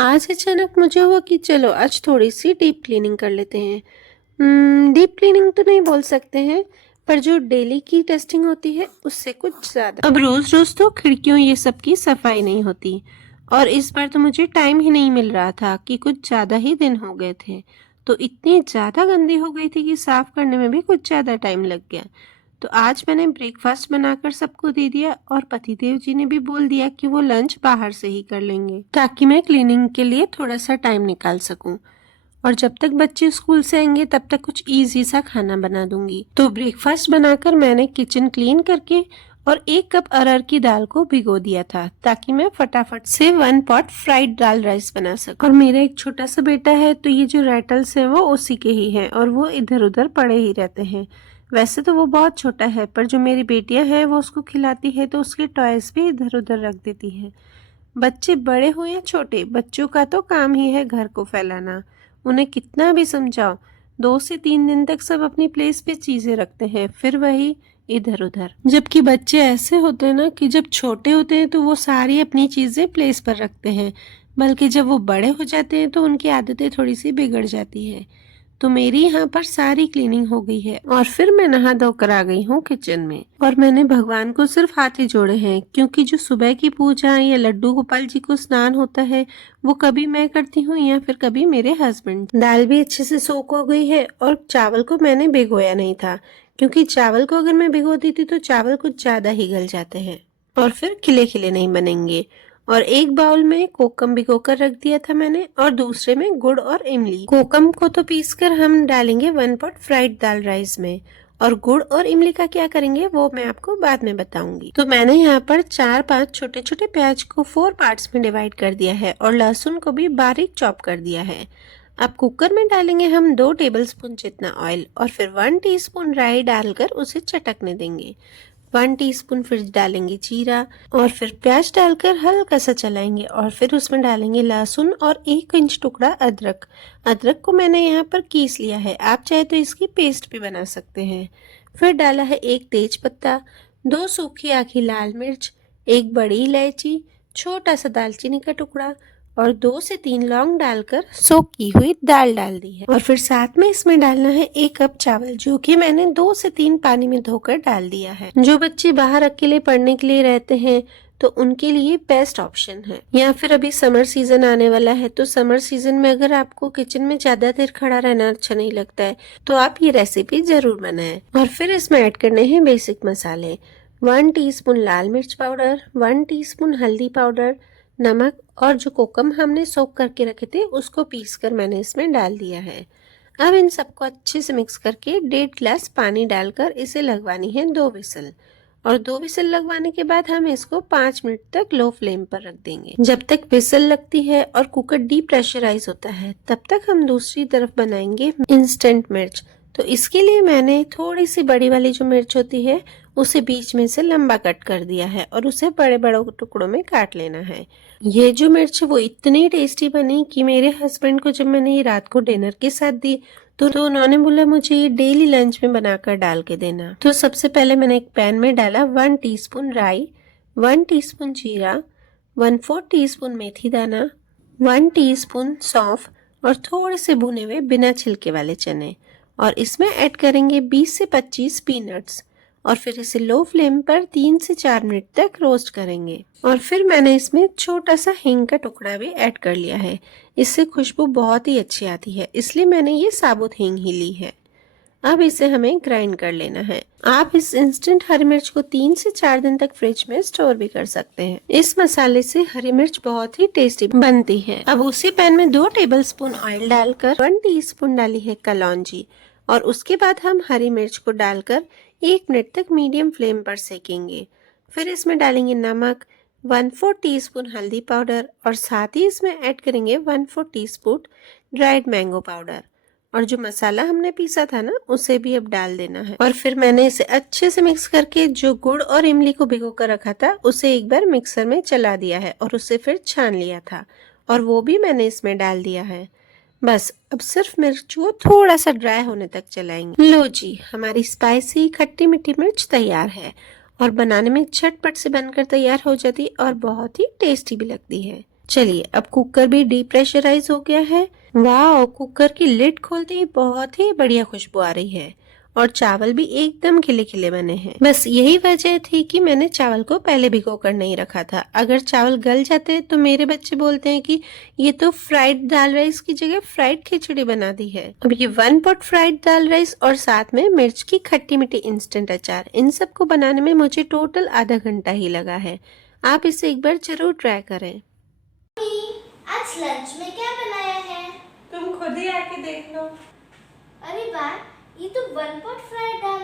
आज अचानक मुझे हुआ कि चलो आज थोड़ी सी डीप क्लीनिंग कर लेते हैं। डीप क्लीनिंग तो नहीं बोल सकते हैं, पर जो डेली की टेस्टिंग होती है उससे कुछ ज़्यादा। अब रोज़ रोज़ तो खिड़कियों ये सब की सफाई नहीं होती, और इस बार तो मुझे टाइम ही नहीं मिल रहा था कि कुछ ज़्यादा ही दिन हो गए थे, तो इतनी ज़्यादा गंदी हो गई थी कि साफ़ करने में भी कुछ ज़्यादा टाइम लग गया। तो आज मैंने ब्रेकफास्ट बनाकर सबको दे दिया, और पतिदेव जी ने भी बोल दिया कि वो लंच बाहर से ही कर लेंगे, ताकि मैं क्लीनिंग के लिए थोड़ा सा टाइम निकाल सकूं। और जब तक बच्चे स्कूल से आएंगे तब तक कुछ इजी सा खाना बना दूंगी। तो ब्रेकफास्ट बनाकर मैंने किचन क्लीन करके और 1 कप अरहर की दाल को भिगो दिया था, ताकि मैं फटाफट से 1 पॉट फ्राइड दाल राइस बना सकूं। और मेरा एक छोटा सा बेटा है, तो ये जो रैटल्स हैं वो उसी के ही हैं, और वो इधर उधर पड़े ही रहते हैं। वैसे तो वो बहुत छोटा है, पर जो मेरी बेटियां हैं वो उसको खिलाती है तो उसके टॉयज भी इधर उधर रख देती है। बच्चे बड़े हो या छोटे, बच्चों का तो काम ही है घर को फैलाना। उन्हें कितना भी समझाओ, 2 से 3 दिन तक सब अपनी प्लेस पे चीजें रखते हैं, फिर वही इधर उधर। जबकि बच्चे ऐसे होते हैं ना कि जब छोटे होते हैं तो वो सारी अपनी चीजें प्लेस पर रखते हैं, बल्कि जब वो बड़े हो जाते हैं तो उनकी आदतें थोड़ी सी बिगड़ जाती है। तो मेरी यहाँ पर सारी क्लीनिंग हो गई है, और फिर मैं नहा धोकर आ गई हूँ किचन में। और मैंने भगवान को सिर्फ हाथ ही जोड़े हैं, क्योंकि जो सुबह की पूजा या लड्डू गोपाल जी को स्नान होता है वो कभी मैं करती हूँ या फिर कभी मेरे हस्बैंड। दाल भी अच्छे से सोख हो गई है, और चावल को मैंने भिगोया नहीं था, क्योंकि चावल को अगर मैं भिगो देती तो चावल कुछ ज्यादा ही गल जाते हैं और फिर खिले खिले नहीं बनेंगे। और एक बाउल में कोकम भिगोकर रख दिया था मैंने, और दूसरे में गुड़ और इमली। कोकम को तो पीसकर हम डालेंगे 1 पॉट फ्राइड दाल राइस में, और गुड़ और इमली का क्या करेंगे वो मैं आपको बाद में बताऊंगी। तो मैंने यहाँ पर 4-5 छोटे छोटे प्याज को 4 पार्ट्स में डिवाइड कर दिया है, और लहसुन को भी बारीक चॉप कर दिया है। अब कुकर में डालेंगे हम 2 टेबलस्पून जितना ऑयल, और फिर 1 टीस्पून राई डालकर उसे चटकने देंगे। 1 टीस्पून फिर डालेंगे जीरा, और फिर प्याज डालकर हल्का सा चलाएंगे, और फिर उसमें डालेंगे लहसुन और 1 इंच टुकड़ा अदरक। अदरक को मैंने यहाँ पर कीस लिया है, आप चाहे तो इसकी पेस्ट भी बना सकते हैं। फिर डाला है 1 तेज पत्ता, 2 सूखी आखी लाल मिर्च, 1 बड़ी इलायची, छोटा सा दालचीनी का टुकड़ा, और 2 से 3 लौंग डालकर सोक की हुई दाल डाल दी है। और फिर साथ में इसमें डालना है 1 कप चावल, जो कि मैंने 2 से 3 पानी में धोकर डाल दिया है। जो बच्चे बाहर अकेले पढ़ने के लिए रहते हैं तो उनके लिए बेस्ट ऑप्शन है। या फिर अभी समर सीजन आने वाला है, तो समर सीजन में अगर आपको किचन में ज्यादा देर खड़ा रहना अच्छा नहीं लगता है तो आप ये रेसिपी जरूर बनाएं। और फिर इसमें ऐड करने हैं बेसिक मसाले। 1 टीस्पून लाल मिर्च पाउडर, 1 टीस्पून हल्दी पाउडर, नमक, और जो कोकम हमने सोक करके रखे थे उसको पीसकर मैंने इसमें डाल दिया है। अब इन सबको अच्छे से मिक्स करके 1.5 गिलास पानी डालकर इसे लगवानी है 2 विसल। और 2 विसल लगवाने के बाद हम इसको 5 मिनट तक लो फ्लेम पर रख देंगे। जब तक विसल लगती है और कुकर डी प्रेशराइज होता है, तब तक हम दूसरी तरफ बनाएंगे इंस्टेंट मिर्च। तो इसके लिए मैंने थोड़ी सी बड़ी वाली जो मिर्च होती है उसे बीच में से लंबा कट कर दिया है, और उसे बड़े बड़े टुकड़ों में काट लेना है। ये जो मिर्च वो इतनी टेस्टी बनी कि मेरे हस्बैंड को जब मैंने ये रात को डिनर के साथ दी तो उन्होंने बोला मुझे ये डेली लंच में बनाकर डाल के देना। तो सबसे पहले मैंने एक पैन में डाला 1 टीस्पून राई, 1 टीस्पून जीरा, 1/4 टीस्पून मेथी दाना, 1 टीस्पून सौंफ, और थोड़े से भुने हुए बिना छिलके वाले चने। और इसमें ऐड करेंगे 20 से 25 पीनट्स, और फिर इसे लो फ्लेम पर 3 से 4 मिनट तक रोस्ट करेंगे। और फिर मैंने इसमें छोटा सा हींग का टुकड़ा भी ऐड कर लिया है। इससे खुशबू बहुत ही अच्छी आती है, इसलिए मैंने ये साबुत हींग ही ली है। अब इसे हमें ग्राइंड कर लेना है। आप इस इंस्टेंट हरी मिर्च को 3 से 4 दिन तक फ्रिज में स्टोर भी कर सकते हैं। इस मसाले से हरी मिर्च बहुत ही टेस्टी बनती है। अब उसी पैन में 2 टेबलस्पून ऑयल डालकर 1 टीस्पून डाली है कलौंजी, और उसके बाद हम हरी मिर्च को डालकर 1 मिनट तक मीडियम फ्लेम पर सेकेंगे। फिर इसमें डालेंगे नमक, 1/4 टीस्पून हल्दी पाउडर, और साथ ही इसमें ऐड करेंगे 1/4 टीस्पून ड्राइड मैंगो पाउडर। और जो मसाला हमने पीसा था ना उसे भी अब डाल देना है। और फिर मैंने इसे अच्छे से मिक्स करके जो गुड़ और इमली को भिगो कर रखा था उसे एक बार मिक्सर में चला दिया है, और उसे फिर छान लिया था, और वो भी मैंने इसमें डाल दिया है। बस अब सिर्फ मिर्च को थोड़ा सा ड्राई होने तक चलाएंगे। लो जी, हमारी स्पाइसी खट्टी मीठी मिर्च तैयार है, और बनाने में झटपट से बनकर तैयार हो जाती और बहुत ही टेस्टी भी लगती है। चलिए अब कुकर भी डीप्रेशराइज हो गया है। वाह, कुकर की लिड खोलते ही बहुत ही बढ़िया खुशबू आ रही है और चावल भी एकदम खिले खिले बने हैं। बस यही वजह थी कि मैंने चावल को पहले भिगो कर नहीं रखा था। अगर चावल गल जाते तो मेरे बच्चे बोलते हैं कि ये तो फ्राइड दाल राइस की जगह फ्राइड खिचड़ी बना दी है। अब ये 1 पॉट फ्राइड दाल राइस और साथ में मिर्च की खट्टी मीठी इंस्टेंट अचार, इन सबको बनाने में मुझे टोटल आधा घंटा ही लगा है। आप इसे एक बार जरूर ट्राई करें। आज लंच में क्या बनाया है? तुम खुद ही आके देख लो। अरे वाह, ये तो 1 पॉट फ्राइड दाल